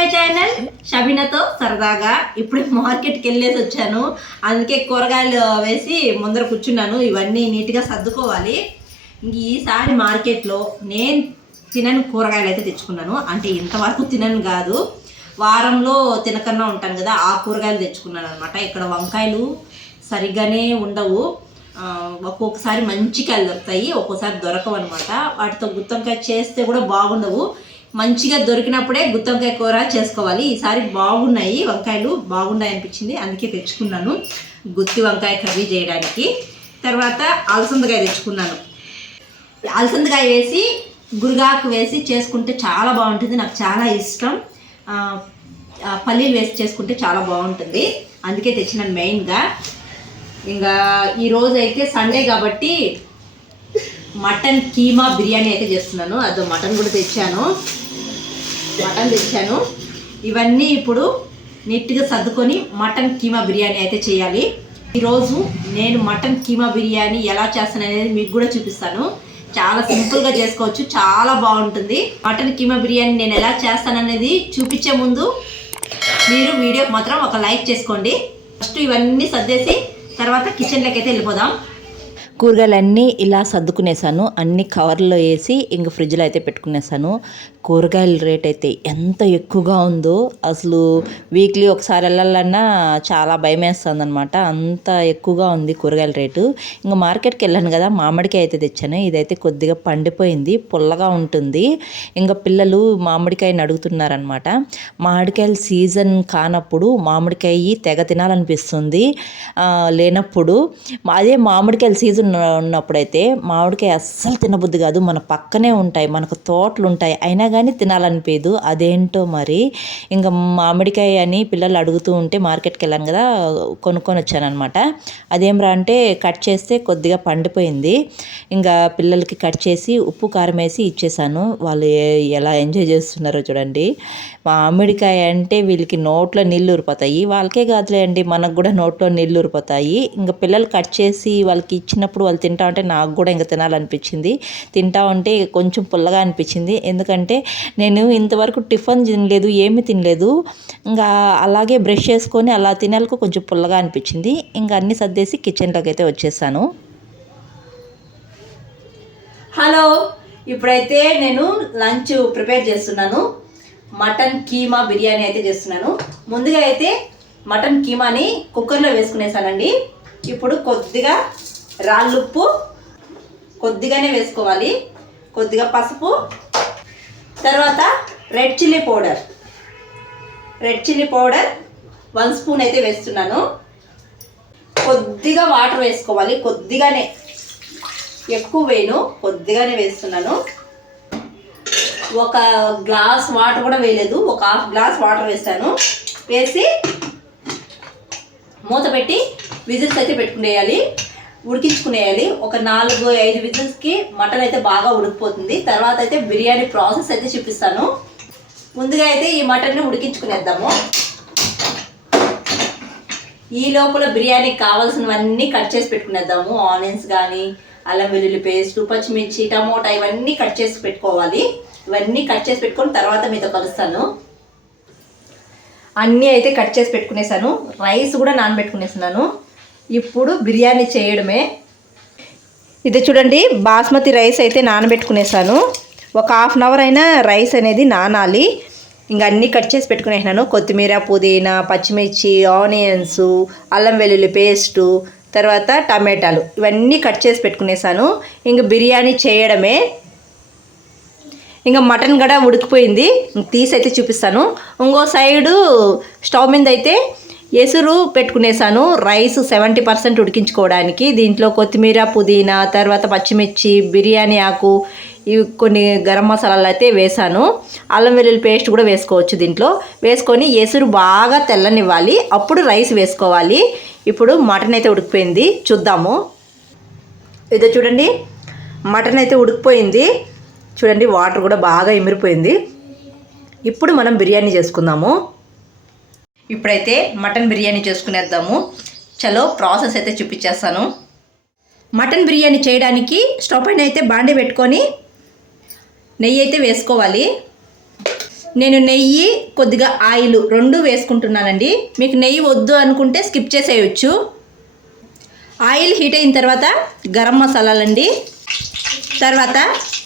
My channel షబీనాతో సరదాగా. ఇప్పుడు మార్కెట్కి వెళ్ళేసి వచ్చాను, అందుకే కూరగాయలు వేసి ముందర కూర్చున్నాను. ఇవన్నీ నీట్గా సర్దుకోవాలి. ఈసారి మార్కెట్లో నేను తినని కూరగాయలు అయితే తెచ్చుకున్నాను. అంటే ఇంతవరకు తినను కాదు, వారంలో తినకన్నా ఉంటాను కదా, ఆ కూరగాయలు తెచ్చుకున్నాను అనమాట. ఇక్కడ వంకాయలు సరిగ్గానే ఉండవు, ఒక్కొక్కసారి మంచి కాయలు దొరుకుతాయి, ఒక్కోసారి దొరకవు అనమాట. వాటితో గుత్తొంకాయ చేస్తే కూడా బాగుండవు. మంచిగా దొరికినప్పుడే గుత్తొంకాయ కూర చేసుకోవాలి. ఈసారి బాగున్నాయి, వంకాయలు బాగున్నాయి అనిపించింది, అందుకే తెచ్చుకున్నాను గుత్తి వంకాయ కర్రీ చేయడానికి. తర్వాత అలసందకాయ తెచ్చుకున్నాను. అలసందకాయ వేసి గురిగాకు వేసి చేసుకుంటే చాలా బాగుంటుంది, నాకు చాలా ఇష్టం. పల్లీలు వేసి చేసుకుంటే చాలా బాగుంటుంది, అందుకే తెచ్చినాను మెయిన్గా. ఇంకా ఈరోజు అయితే సండే కాబట్టి మటన్ కీమా బిర్యానీ అయితే చేస్తున్నాను. అదో మటన్ కూడా తెచ్చాను. ఇవన్నీ ఇప్పుడు నీట్గా సర్దుకొని మటన్ కీమా బిర్యానీ అయితే చేయాలి. ఈరోజు నేను మటన్ కీమా బిర్యానీ ఎలా చేస్తాను అనేది మీకు కూడా చూపిస్తాను. చాలా సింపుల్గా చేసుకోవచ్చు, చాలా బాగుంటుంది. మటన్ కీమా బిర్యానీ నేను ఎలా చేస్తాననేది చూపించే ముందు మీరు వీడియోకి మాత్రం ఒక లైక్ చేసుకోండి. ఫస్ట్ ఇవన్నీ సర్దేసి తర్వాత కిచెన్లోకి అయితే వెళ్ళిపోదాం. కూరగాయలన్నీ ఇలా సర్దుకునేసాను, అన్ని కవర్లో వేసి ఇంక ఫ్రిడ్జ్లో అయితే పెట్టుకునేసాను. కూరగాయల రేట్ అయితే ఎంత ఎక్కువగా ఉందో, అసలు వీక్లీ ఒకసారి వెళ్ళాలన్నా చాలా భయం వేస్తుంది అనమాట, అంత ఎక్కువగా ఉంది కూరగాయల రేటు. ఇంకా మార్కెట్కి వెళ్ళాను కదా, మామిడికాయ అయితే తెచ్చాను. ఇదైతే కొద్దిగా పండిపోయింది, పుల్లగా ఉంటుంది. ఇంకా పిల్లలు మామిడికాయని అడుగుతున్నారనమాట. మామిడికాయల సీజన్ కానప్పుడు మామిడికాయ తెగ తినాలనిపిస్తుంది, లేనప్పుడు అదే మామిడికాయల సీజన్ ఉన్నప్పుడైతే మామిడికాయ అస్సలు తినబుద్ధి కాదు. మన పక్కనే ఉంటాయి, మనకు తోటలు ఉంటాయి, అయినా కానీ తినాలనిపించదు, అదేంటో మరి. ఇంకా మామిడికాయ అని పిల్లలు అడుగుతూ ఉంటే మార్కెట్కి వెళ్ళాను కదా, కొనుక్కొని వచ్చానమాట. అదేంరా అంటే కట్ చేస్తే కొద్దిగా పండిపోయింది. ఇంకా పిల్లలకి కట్ చేసి ఉప్పు కారం వేసి ఇచ్చేసాను. వాళ్ళు ఎలా ఎంజాయ్ చేస్తున్నారో చూడండి. మామిడికాయ అంటే వీళ్ళకి నోట్లో నీళ్ళు ఊరిపోతాయి, వాళ్ళకే కాదులే అండి, మనకు కూడా నోట్లో నీళ్ళు ఊరిపోతాయి. ఇంకా పిల్లలు కట్ చేసి వాళ్ళకి ఇచ్చినప్పుడు వాళ్ళు తింటా ఉంటే నాకు కూడా ఇంకా తినాలనిపించింది. తింటా ఉంటే కొంచెం పుల్లగా అనిపించింది, ఎందుకంటే నేను ఇంతవరకు టిఫిన్ తినలేదు, ఏమీ తినలేదు. ఇంకా అలాగే బ్రష్ చేసుకొని అలా తినేలకు కొంచెం పుల్లగా అనిపించింది. ఇంకా అన్నీ సర్దేసి కిచెన్లోకి అయితే వచ్చేసాను. హలో, ఇప్పుడైతే నేను లంచ్ ప్రిపేర్ చేస్తున్నాను. మటన్ కీమా బిర్యానీ అయితే చేస్తున్నాను. ముందుగా అయితే మటన్ కీమాని కుక్కర్లో వేసుకునేసానండి. ఇప్పుడు కొద్దిగా రాళ్ళుప్పు కొద్దిగానే వేసుకోవాలి, కొద్దిగా పసుపు, తర్వాత రెడ్ చిల్లీ పౌడర్ 1 స్పూన్ అయితే వేస్తున్నాను. కొద్దిగా వాటర్ వేసుకోవాలి, కొద్దిగానే, ఎక్కువ వేయను, కొద్దిగానే వేస్తున్నాను. ఒక గ్లాస్ వాటర్ కూడా వేయలేదు, ఒక హాఫ్ గ్లాస్ వాటర్ వేస్తాను. వేసి మూత పెట్టి విజిల్స్ అయితే ఉడికించుకునేయాలి. ఒక 4-5 విజిల్స్కి మటన్ అయితే బాగా ఉడికిపోతుంది. తర్వాత అయితే బిర్యానీ ప్రాసెస్ అయితే చూపిస్తాను. ముందుగా అయితే ఈ మటన్ని ఉడికించుకునేద్దాము. ఈ లోపల బిర్యానీకి కావాల్సినవన్నీ కట్ చేసి పెట్టుకునేద్దాము. ఆనియన్స్ కానీ, అల్లం వెల్లుల్లి పేస్ట్, పచ్చిమిర్చి, టమోటా ఇవన్నీ కట్ చేసి పెట్టుకోవాలి. ఇవన్నీ కట్ చేసి పెట్టుకొని తర్వాత మీతో కలుస్తాను. అన్నీ అయితే కట్ చేసి పెట్టుకునేసాను. రైస్ కూడా నానబెట్టుకునేస్తున్నాను. ఇప్పుడు బిర్యానీ చేయడమే. ఇది చూడండి, బాస్మతి రైస్ అయితే నానబెట్టుకునేసాను. ఒక హాఫ్ అన్ అవర్ అయినా రైస్ అనేది నానాలి. ఇంకా అన్నీ కట్ చేసి పెట్టుకునేసాను. కొత్తిమీర, పుదీనా, పచ్చిమిర్చి, ఆనియన్స్, అల్లం వెల్లుల్లి పేస్టు, తర్వాత టమాటాలు ఇవన్నీ కట్ చేసి పెట్టుకునేసాను. ఇంక బిర్యానీ చేయడమే. ఇంకా మటన్ కూడా ఉడికిపోయింది, తీసి అయితే చూపిస్తాను. ఇంకో సైడు స్టవ్ మీద అయితే ఎసురు పెట్టుకునేసాను, రైస్ 70% ఉడికించుకోవడానికి. దీంట్లో కొత్తిమీర, పుదీనా, తర్వాత పచ్చిమిర్చి, బిర్యానీ ఆకు, ఇవి కొన్ని గరం మసాలాలు అయితే వేసాను. అల్లం వెల్లుల్లి పేస్ట్ కూడా వేసుకోవచ్చు. దీంట్లో వేసుకొని ఎసురు బాగా తెల్లనివ్వాలి, అప్పుడు రైస్ వేసుకోవాలి. ఇప్పుడు మటన్ అయితే ఉడికిపోయింది, చూద్దాము. ఇదో చూడండి, మటన్ అయితే ఉడికిపోయింది చూడండి, వాటర్ కూడా బాగా ఇమిరిపోయింది. ఇప్పుడు మనం బిర్యానీ చేసుకుందాము. ఇప్పుడైతే మటన్ బిర్యానీ చేసుకునేద్దాము. చలో ప్రాసెస్ అయితే చూపించేస్తాను. మటన్ బిర్యానీ చేయడానికి స్టవ్ పైన అయితే బాండీ పెట్టుకొని నెయ్యి అయితే వేసుకోవాలి. నేను నెయ్యి కొద్దిగా ఆయిల్ రెండు వేసుకుంటున్నానండి. మీకు నెయ్యి వద్దు అనుకుంటే స్కిప్ చేసేయచ్చు. ఆయిల్ హీట్ అయిన తర్వాత గరం మసాలాలండి, తర్వాత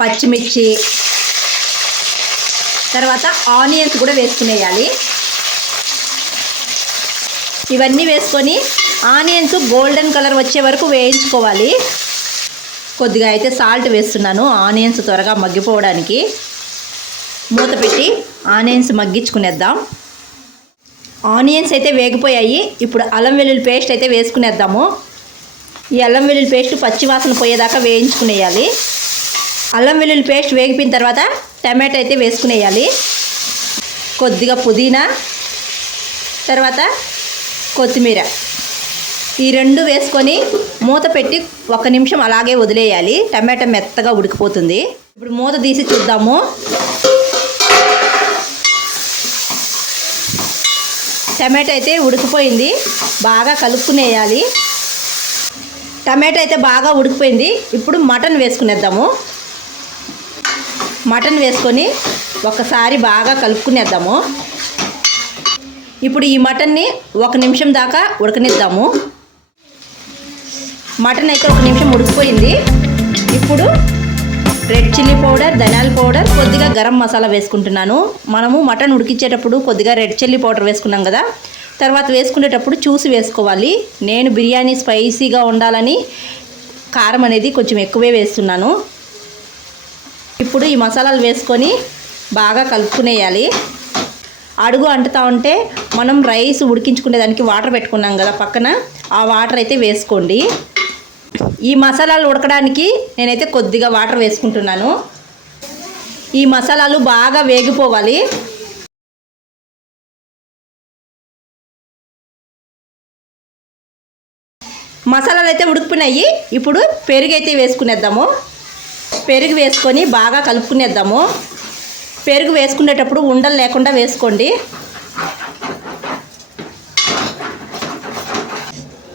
పచ్చిమిర్చి, తర్వాత ఆనియన్స్ కూడా వేసుకునేయాలి. ఇవన్నీ వేసుకొని ఆనియన్స్ గోల్డెన్ కలర్ వచ్చే వరకు వేయించుకోవాలి. కొద్దిగా అయితే సాల్ట్ వేస్తున్నాను ఆనియన్స్ త్వరగా మగ్గిపోవడానికి. మూత పెట్టి ఆనియన్స్ మగ్గించుకునేద్దాం. ఆనియన్స్ అయితే వేగిపోయాయి. ఇప్పుడు అల్లం వెల్లుల్లి పేస్ట్ అయితే వేసుకునేద్దాము. ఈ అల్లం వెల్లుల్లి పేస్ట్ పచ్చి వాసన పోయేదాకా వేయించుకునేయాలి. అల్లం వెల్లుల్లి పేస్ట్ వేగిపోయిన తర్వాత టమాటో అయితే వేసుకునేయాలి. కొద్దిగా పుదీనా, తర్వాత కొత్తిమీర, ఈ రెండు వేసుకొని మూత పెట్టి 1 నిమిషం అలాగే వదిలేయాలి. టమాటో మెత్తగా ఉడికిపోతుంది. ఇప్పుడు మూత తీసి చూద్దాము. టమాటో అయితే ఉడికిపోయింది. బాగా కలుపుకునేయాలి. టమాటో అయితే బాగా ఉడికిపోయింది. ఇప్పుడు మటన్ వేసుకునేద్దాము. మటన్ వేసుకొని ఒకసారి బాగా కలుపుకునేద్దాము. ఇప్పుడు ఈ మటన్ని 1 నిమిషం దాకా ఉడకనిద్దాము. మటన్ అయితే 1 నిమిషం ఉడికిపోయింది. ఇప్పుడు రెడ్ చిల్లీ పౌడర్, ధనియాల పౌడర్, కొద్దిగా గరం మసాలా వేసుకుంటున్నాను. మనము మటన్ ఉడికించేటప్పుడు కొద్దిగా రెడ్ చిల్లీ పౌడర్ వేసుకున్నాం కదా, తర్వాత వేసుకునేటప్పుడు చూసి వేసుకోవాలి. నేను బిర్యానీ స్పైసీగా ఉండాలని కారం అనేది కొంచెం ఎక్కువే వేస్తున్నాను. ఇప్పుడు ఈ మసాలాలు వేసుకొని బాగా కలుపుకునేయాలి. అడుగు అంటుతా ఉంటే మనం రైస్ ఉడికించుకునే దానికి వాటర్ పెట్టుకున్నాం కదా పక్కన, ఆ వాటర్ అయితే వేసుకోండి. ఈ మసాలాలు ఉడకడానికి నేనైతే కొద్దిగా వాటర్ వేసుకుంటున్నాను. ఈ మసాలాలు బాగా వేగిపోవాలి. మసాలాలు అయితే ఉడికిపోయినాయి. ఇప్పుడు పెరుగు అయితే వేసుకునేద్దాము. పెరుగు వేసుకొని బాగా కలుపుకునేద్దాము. పెరుగు వేసుకునేటప్పుడు ఉండలు లేకుండా వేసుకోండి.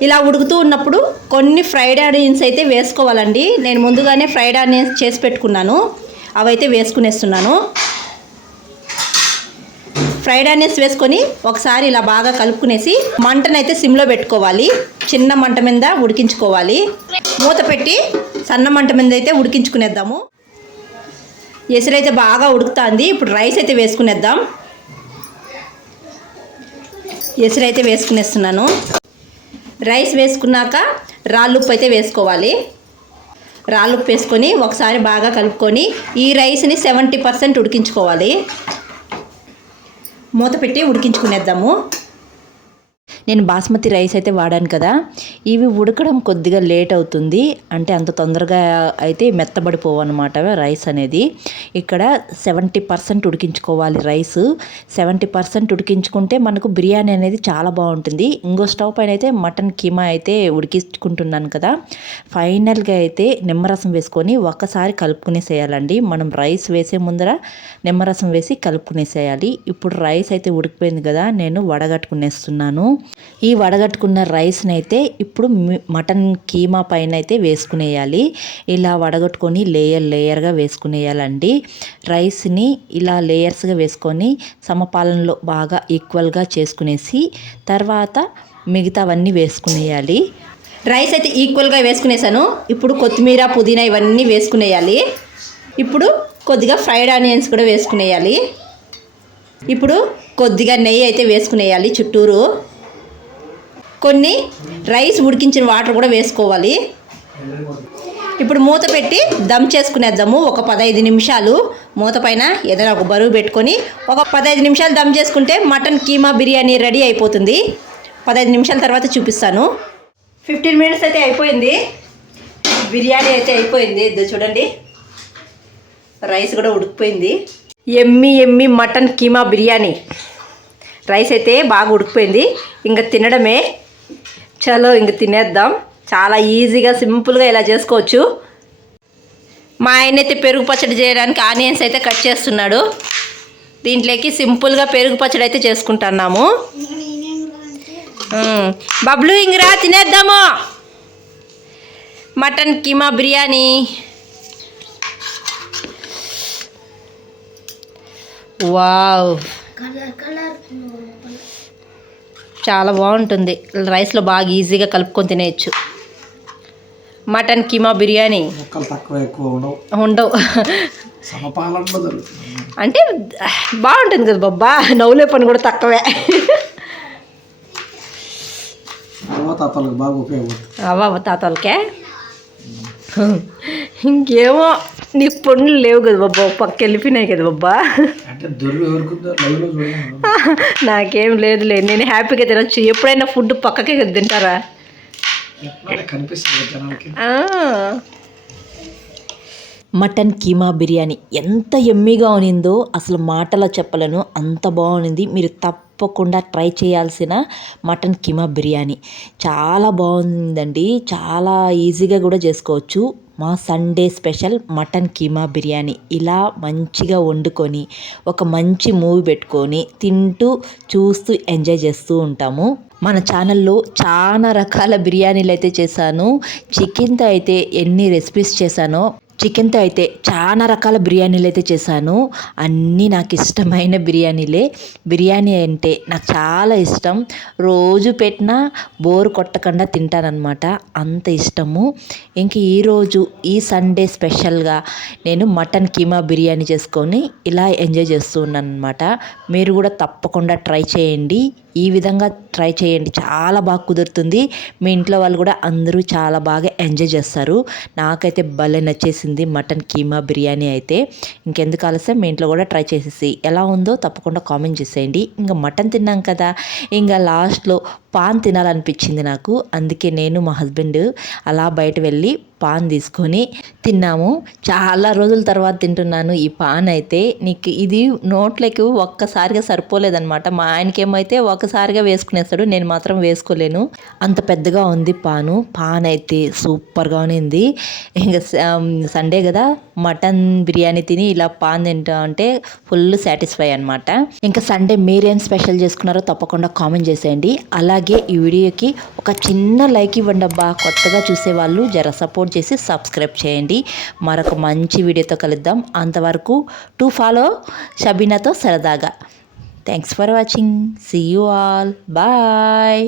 ఇలా ఉడుకుతూ ఉన్నప్పుడు కొన్ని ఫ్రైడ్ ఆనియన్స్ అయితే వేసుకోవాలండి. నేను ముందుగానే ఫ్రైడ్ ఆనియన్స్ చేసి పెట్టుకున్నాను, అవైతే వేసుకునేస్తున్నాను. ఫ్రైడ్ ఆనియన్స్ వేసుకొని ఒకసారి ఇలా బాగా కలుపుకునేసి మంటనైతే సిమ్లో పెట్టుకోవాలి. చిన్న మంట మీద ఉడికించుకోవాలి. మూత పెట్టి సన్న మంట మీద అయితే ఉడికించుకునేద్దాము. ఎసురైతే బాగా ఉడుకుతుంది. ఇప్పుడు రైస్ అయితే వేసుకునేద్దాం. ఎసురైతే వేసుకునేస్తున్నాను. రైస్ వేసుకున్నాక రాళ్ళుప్పు అయితే వేసుకోవాలి. రాళ్ళుప్పు వేసుకొని ఒకసారి బాగా కలుపుకొని ఈ రైస్ని 70% ఉడికించుకోవాలి. మూత పెట్టి ఉడికించుకునేద్దాము. నేను బాస్మతి రైస్ అయితే వాడాను కదా, ఇవి ఉడకడం కొద్దిగా లేట్ అవుతుంది. అంటే అంత తొందరగా అయితే మెత్తబడిపోవు అనమాట రైస్ అనేది. ఇక్కడ 70% ఉడికించుకోవాలి రైస్. 70% ఉడికించుకుంటే మనకు బిర్యానీ అనేది చాలా బాగుంటుంది. ఇంకో స్టవ్ పైన అయితే మటన్ కీమా అయితే ఉడికించుకుంటున్నాను కదా, ఫైనల్గా అయితే నిమ్మరసం వేసుకొని ఒక్కసారి కలుపుకునేసేయాలండి. మనం రైస్ వేసే ముందర నిమ్మరసం వేసి కలుపుకునేసేయాలి. ఇప్పుడు రైస్ అయితే ఉడికిపోయింది కదా, నేను వడగట్టుకునేస్తున్నాను. ఈ వడగట్టుకున్న రైస్ని అయితే ఇప్పుడు మటన్ కీమా పైన అయితే వేసుకునేయాలి. ఇలా వడగట్టుకొని లేయర్గా వేసుకునేయాలండి. రైస్ని ఇలా లేయర్స్గా వేసుకొని సమపాలనలో బాగా ఈక్వల్గా చేసుకునేసి తర్వాత మిగతావన్నీ వేసుకునేయాలి. రైస్ అయితే ఈక్వల్గా వేసుకునేసాను. ఇప్పుడు కొత్తిమీర, పుదీనా ఇవన్నీ వేసుకునేయాలి. ఇప్పుడు కొద్దిగా ఫ్రైడ్ ఆనియన్స్ కూడా వేసుకునేయాలి. ఇప్పుడు కొద్దిగా నెయ్యి అయితే వేసుకునేయాలి చుట్టూరు. కొన్ని రైస్ ఉడికించిన వాటర్ కూడా వేసుకోవాలి. ఇప్పుడు మూత పెట్టి దమ్ చేసుకునేద్దాము. ఒక 15 నిమిషాలు మూత పైన ఏదైనా ఒక బరువు పెట్టుకొని ఒక 15 నిమిషాలు దమ్ చేసుకుంటే మటన్ కీమా బిర్యానీ రెడీ అయిపోతుంది. 15 నిమిషాల తర్వాత చూపిస్తాను. 15 మినిట్స్ అయితే అయిపోయింది. బిర్యానీ అయితే అయిపోయింది. ఇది చూడండి, రైస్ కూడా ఉడికిపోయింది. ఎమ్మి మటన్ కీమా బిర్యానీ. రైస్ అయితే బాగా ఉడికిపోయింది. ఇంకా తినడమే. చలో ఇంక తినేద్దాం. చాలా ఈజీగా సింపుల్గా ఇలా చేసుకోవచ్చు. మా ఆయన అయితే పెరుగు పచ్చడి చేయడానికి ఆనియన్స్ అయితే కట్ చేస్తున్నాడు. దీంట్లోకి సింపుల్గా పెరుగు పచ్చడి అయితే చేసుకుంటున్నాము. బబ్లు ఇంగరా తినేద్దాము. మటన్ కీమా బిర్యానీ వావ్, చాలా బాగుంటుంది. రైస్లో బాగా ఈజీగా కలుపుకొని తినేయచ్చు. మటన్ కీమా బిర్యానీ ముక్కలు తక్కువ ఎక్కువ ఉండవు, సమపాలనలో జరుగుతుంది. అంటే బాగుంటుంది కదా బాబా. నవ్వులే పని కూడా తక్కువే. తాతలకు బాగా ఉపయోగపడుతుంది. అవ్వ తాతలకే. ఇంకేమో నీకు పనులు లేవు కదా బాబా, పక్క వెళ్ళిపోయినాయి కదా బాబా. అంటే దొరికి ఎవరికుందో లైవ్లో చూడండి. నాకేం లేదులే, నేను హ్యాపీగా తినొచ్చు. ఎప్పుడైనా ఫుడ్ పక్కకే కదా తింటారా. కనిపిస్తుంది జనాలకి. మటన్ కీమా బిర్యానీ ఎంత ఎమ్మీగా ఉనిందో అసలు మాటలో చెప్పలేను, అంత బాగుంది. మీరు తప్పకుండా ట్రై చేయాల్సిన మటన్ కీమా బిర్యానీ చాలా బాగుందండి. చాలా ఈజీగా కూడా చేసుకోవచ్చు. మా Sunday special mutton keema biryani ఇలా మంచిగా వండుకొని ఒక మంచి మూవీ పెట్టుకొని తింటూ చూస్తూ ఎంజాయ్ చేస్తూ ఉంటాము. మన ఛానల్లో చాలా రకాల బిర్యానీలు అయితే చేశాను. చికెన్తో అయితే ఎన్ని రెసిపీస్ చేశానో, చికెన్తో అయితే చాలా రకాల బిర్యానీలు అయితే చేశాను. అన్నీ నాకు ఇష్టమైన బిర్యానీలే. బిర్యానీ అంటే నాకు చాలా ఇష్టం. రోజు పెట్టినా బోర్ కొట్టకుండా తింటానన్నమాట, అంత ఇష్టము. ఇంక ఈరోజు ఈ సండే స్పెషల్గా నేను మటన్ కీమా బిర్యానీ చేసుకొని ఇలా ఎంజాయ్ చేస్తూ ఉన్నాను అనమాట. మీరు కూడా తప్పకుండా ట్రై చేయండి. ఈ విధంగా ట్రై చేయండి, చాలా బాగా కుదురుతుంది. మీ ఇంట్లో వాళ్ళు కూడా అందరూ చాలా బాగా ఎంజాయ్ చేస్తారు. నాకైతే భలే నచ్చేసింది మటన్ కీమా బిర్యానీ అయితే. ఇంకెందుకు ఆలస్యం, మీ ఇంట్లో కూడా ట్రై చేసేసి ఎలా ఉందో తప్పకుండా కామెంట్ చేసేయండి. ఇంకా మటన్ తిన్నాం కదా, ఇంకా లాస్ట్లో పాన్ తినాలనిపించింది నాకు. అందుకే నేను మా హస్బెండ్ అలా బయట వెళ్ళి పాన్ తీసుకొని తిన్నాము. చాలా రోజుల తర్వాత తింటున్నాను ఈ పాన్ అయితే. నీకు ఇది నోట్లోకి ఒక్కసారిగా సరిపోలేదనమాట. మా ఆయనకేమైతే ఒకసారిగా వేసుకునేస్తాడు, నేను మాత్రం వేసుకోలేను, అంత పెద్దగా ఉంది పాన్ అయితే సూపర్గా ఉంది. ఇంకా సండే కదా, మటన్ బిర్యానీ తిని ఇలా పాన్ తింటా అంటే ఫుల్ సాటిస్ఫై అనమాట. ఇంకా సండే మీరేం స్పెషల్ చేసుకున్నారో తప్పకుండా కామెంట్ చేసేయండి. అలాగే ఈ వీడియోకి ఒక చిన్న లైక్ ఇవ్వండి అబ్బా. కొత్తగా చూసేవాళ్ళు జర సపోర్ట్ చేసి సబ్స్క్రైబ్ చేయండి. మరొక మంచి వీడియోతో కలుద్దాం. అంతవరకు టు ఫాలో షబీనాతో సరదాగా. Thanks for watching. See you all. Bye.